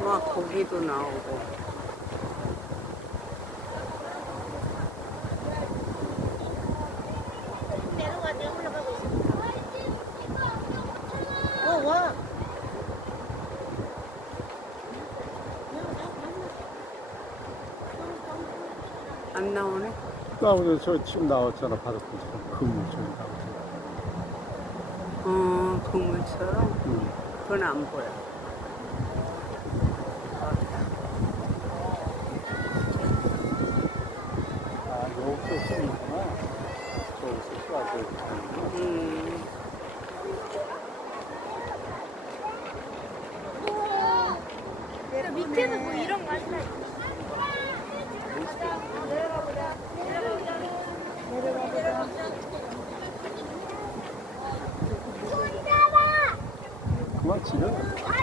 막 고기도 나오고. 어 와. 안 나오네? 나오는 저 지금 나왔잖아 바로 그 그물 저기 나오잖아. 어, 그물처럼? 응. 그건 안 보여. 아 음, 밑에서 뭐 이런 거 하시나? 그만 지려.